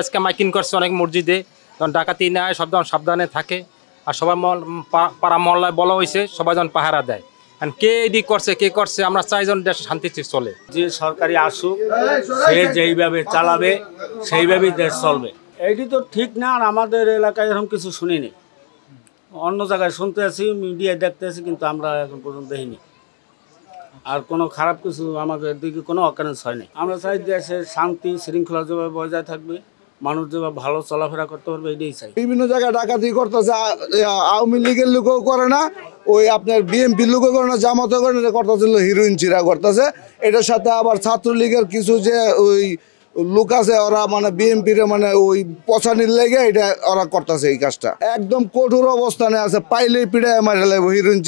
আজকে মাইকিং করছে অনেক মসজিদে, যখন ডাকাতি নেয় সব যখন সাবধানে থাকে। আর সবাই পাড়া মহল্লায় বলা হয়েছে সবাই যখন পাহারা দেয়। কে এদিক করছে কে করছে, আমরা চাই যেন দেশ শান্তিতে চলে। যে সরকারি আসুক, সে যেইভাবে চালাবে সেইভাবেই দেশ চলবে। এইটি তো ঠিক না। আর আমাদের এলাকায় এরকম কিছু শুনিনি, অন্য জায়গায় শুনতে আছি, মিডিয়ায় দেখতে আছি, কিন্তু আমরা এখন পর্যন্ত দেখিনি। আর কোনো খারাপ কিছু আমাদের দিকে কোনো অকারেন্স হয়নি। আমরা চাই দেশে শান্তি শৃঙ্খলা যেভাবে বজায় থাকবে, মানুষ যেভাবে ভালো চলাফেরা করতে পারবে, এটাই চাই। বিভিন্ন জায়গায় ডাকাতি করতেছে, আওয়ামী লীগের লোকও করে না, ওই আপনার বিএনপির লোকও করে না, জামাতও করে না, করতেছিল হিরোইন চিরা করতেছে। এটার সাথে আবার ছাত্রলীগের কিছু যে ওই লোক আছে, ওরা মানে বিএনপির মানে ওই পছানির লেগে এটা ওরা করতেছে এই কাজটা। একদম কঠোর অবস্থানে আছে, পাইলেই পিড়ায় মারা লাগবে। হিরোইন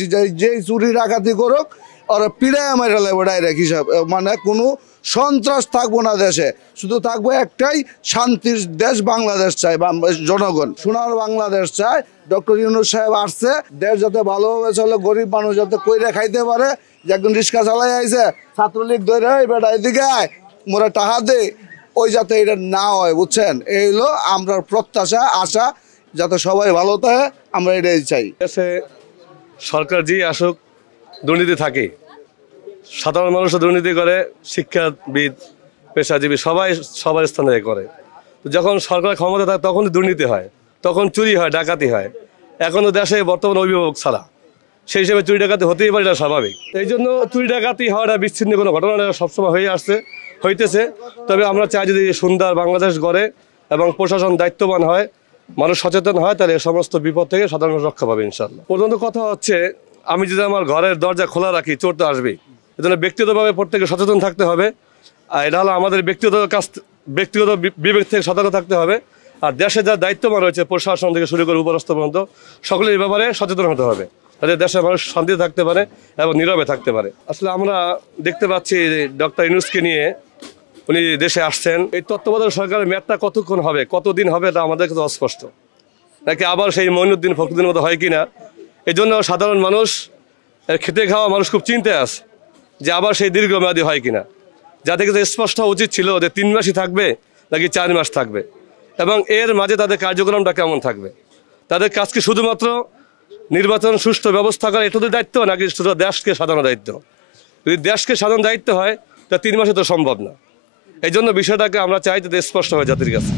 যেই চুরি ডাকাতি করুক ওরা পিড়ায় মারা লাগবে ডাইরেক্ট হিসাব। মানে কোনো সন্ত্রাস থাকবো না দেশে, শুধু থাকবো একটাই শান্তির দেশ বাংলাদেশ চাই, জনগণ সোনার বাংলাদেশ চায়। ডক্টর ইউনূস সাহেব আসছে, দেশ যাতে ভালোভাবে চলে, গরিব মানুষ যাতে কইরে খাইতে পারে। যে একজন রিক্সা চালাই আইছে, ছাত্রলীগ ধরে বেটা এদিকে আয় মোরা টাহা দে, ওই যাতে এটা না হয়, বুঝছেন? এই হলো আমরা প্রত্যাশা, আশা, যাতে সবাই ভালো থাকে, আমরা এটাই চাই। সরকার যে আসুক, দুর্নীতি থাকে, সাধারণ মানুষও দুর্নীতি করে, শিক্ষাবিদ পেশাজীবী সবাই সবার স্থানে করে। যখন সরকার ক্ষমতা থাকে তখন দুর্নীতি হয়, তখন চুরি হয়, ডাকাতি হয়। এখনও দেশে বর্তমান অভিভাবক ছাড়া, সেই হিসেবে চুরি ডাকাতি হতেই পারে, এটা স্বাভাবিক। এই জন্য চুরি ডাকাতি হওয়াটা বিচ্ছিন্ন কোনো ঘটনা সবসময় হয়ে আসছে, হইতেছে। তবে আমরা চাই যদি সুন্দর বাংলাদেশ গড়ে এবং প্রশাসন দায়িত্ববান হয়, মানুষ সচেতন হয়, তাহলে সমস্ত বিপদ থেকে সাধারণ মানুষ রক্ষা পাবে ইনশাল্লাহ। প্রথম কথা হচ্ছে, আমি যদি আমার ঘরের দরজা খোলা রাখি, চোর তো আসবেই। এজন্য ব্যক্তিগতভাবে প্রত্যেকে সচেতন থাকতে হবে। আর এটা হলো আমাদের ব্যক্তিগত বিবেক থেকে সতর্ক থাকতে হবে। আর দেশে যা দায়িত্বমান রয়েছে, প্রশাসন থেকে শুরু করে উপরস্থ পর্যন্ত, সকলের এই ব্যাপারে সচেতন হতে হবে, যাতে দেশের মানুষ শান্তিতে থাকতে পারে এবং নীরবে থাকতে পারে। আসলে আমরা দেখতে পাচ্ছি ডক্টর ইউনূসকে নিয়ে উনি দেশে আসছেন। এই তত্ত্বাবধায়ক সরকারের মেয়াদটা কতক্ষণ হবে, কতদিন হবে, এটা আমাদের কাছে অস্পষ্ট। নাকি আবার সেই মঈনুদ্দিন ফখরুদ্দিনের মতো হয় কিনা, এই জন্য সাধারণ মানুষ, খেটে খাওয়া মানুষ খুব চিন্তায় আছে যে আবার সেই দীর্ঘমেয়াদী হয় কিনা। যাতে কিন্তু স্পষ্ট হওয়া উচিত ছিল যে 3 মাসই থাকবে নাকি 4 মাস থাকবে, এবং এর মাঝে তাদের কার্যক্রমটা কেমন থাকবে। তাদের কাজ কি শুধুমাত্র নির্বাচন সুষ্ঠু ব্যবস্থা করা এটুকু দায়িত্ব, নাকি শুধু দেশকে সাধারণ দায়িত্ব? যদি দেশকে সাধারণ দায়িত্ব হয় তা 3 মাসে তো সম্ভব না। এই জন্য বিষয়টাকে আমরা চাই যাতে স্পষ্ট হয় জাতির কাছে।